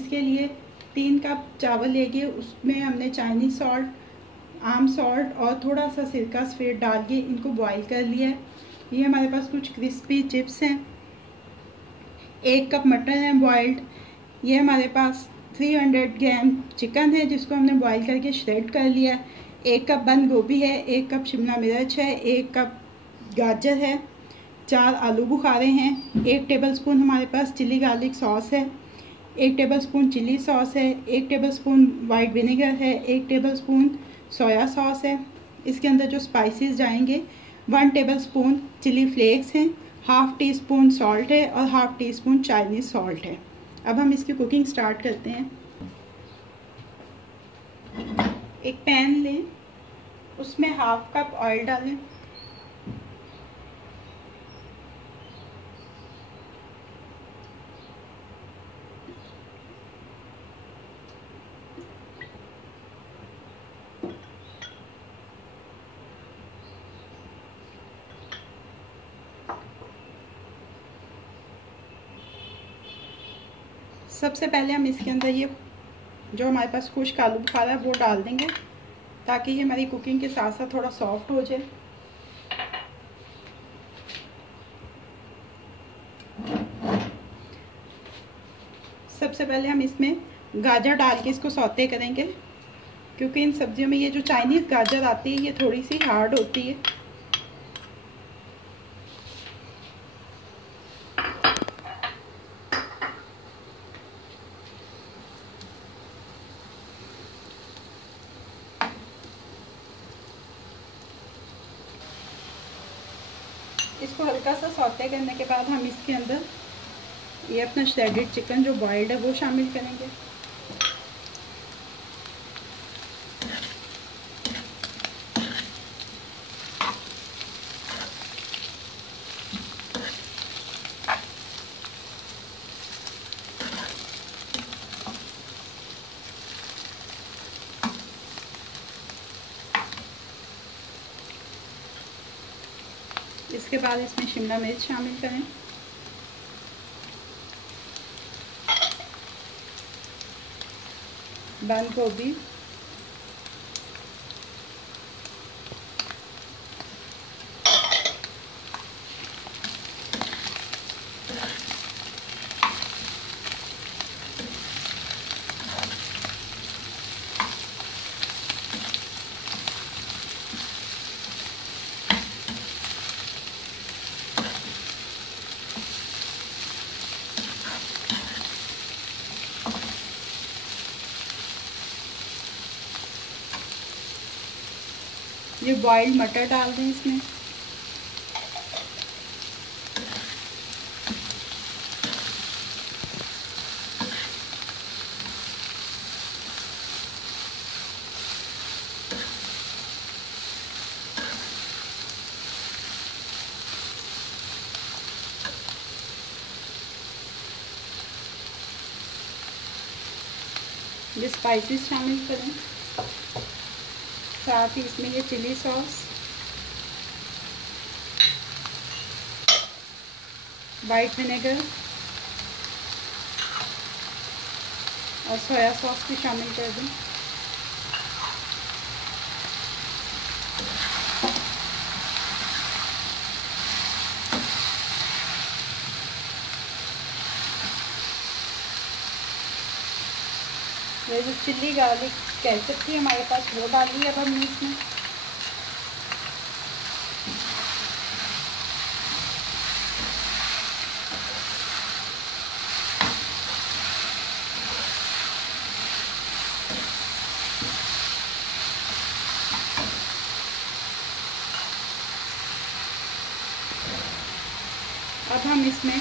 इसके लिए 3 कप चावल लेंगे, उसमें हमने चाइनीज़ सॉल्ट, आम सॉल्ट और थोड़ा सा सिरका सफ़ेद डाल के इनको बॉईल कर लिया है। ये हमारे पास कुछ क्रिस्पी चिप्स हैं। 1 कप मटन है बॉइल्ड। ये हमारे पास 300 ग्राम चिकन है जिसको हमने बॉईल करके श्रेड कर लिया। 1 कप बंद गोभी है, 1 कप शिमला मिर्च है, 1 कप गाजर है, 4 आलू बुखारे हैं, 1 टेबलस्पून हमारे पास चिली गार्लिक सॉस है, 1 टेबलस्पून चिली सॉस है, 1 टेबलस्पून वाइट विनेगर है, 1 टेबलस्पून सोया सॉस है। इसके अंदर जो स्पाइसेस जाएंगे 1 टेबलस्पून चिली फ्लेक्स हैं, ½ टीस्पून सॉल्ट है और ½ टीस्पून चाइनीज़ सॉल्ट है। अब हम इसकी कुकिंग स्टार्ट करते हैं। एक पैन लें, उसमें ½ कप ऑयल डालें। सबसे पहले हम इसके अंदर ये जो हमारे पास खुश्क आलू बुखारा है वो डाल देंगे ताकि ये हमारी कुकिंग के साथ साथ थोड़ा सॉफ्ट हो जाए। सबसे पहले हम इसमें गाजर डाल के इसको सौते करेंगे, क्योंकि इन सब्जियों में ये जो चाइनीज़ गाजर आती है ये थोड़ी सी हार्ड होती है। इसको हल्का सा सौते करने के बाद हम इसके अंदर ये अपना श्रेडेड चिकन जो बॉइल्ड है वो शामिल करेंगे। इसके बाद इसमें शिमला मिर्च शामिल करें, बंद गोभी, ये बॉइल्ड मटर डाल दें इसमें। ये स्पाइसेस शामिल करें, साथ ही इसमें ये चिली सॉस, वाइट विनेगर और सोया सॉस भी शामिल कर दें। ये जो चिल्ली गार्लिक केचप थी हमारे पास वो डाली अब हमने इसमें। अब हम इसमें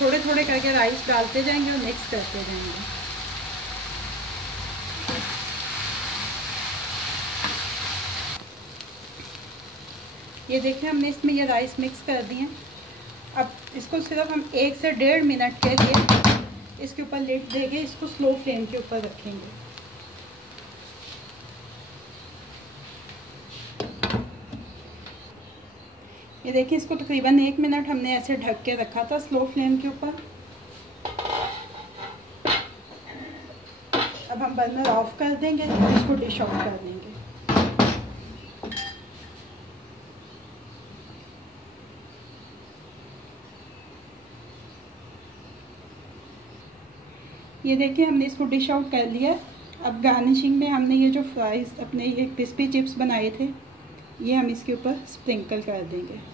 थोड़े थोड़े करके राइस डालते जाएंगे और मिक्स करते जाएंगे। ये देखिए हमने इसमें ये राइस मिक्स कर दिए। अब इसको सिर्फ हम 1 से 1.5 मिनट के लिए इसके ऊपर लिड देके इसको स्लो फ्लेम के ऊपर रखेंगे। ये देखिए इसको तकरीबन 1 मिनट हमने ऐसे ढक के रखा था स्लो फ्लेम के ऊपर। अब हम बर्नर ऑफ कर देंगे, इसको डिश आउट कर देंगे। ये देखिए हमने इसको डिश आउट कर लिया। अब गार्निशिंग में हमने ये जो फ्राइज़ अपने ये क्रिस्पी चिप्स बनाए थे, ये हम इसके ऊपर स्प्रिंकल कर देंगे।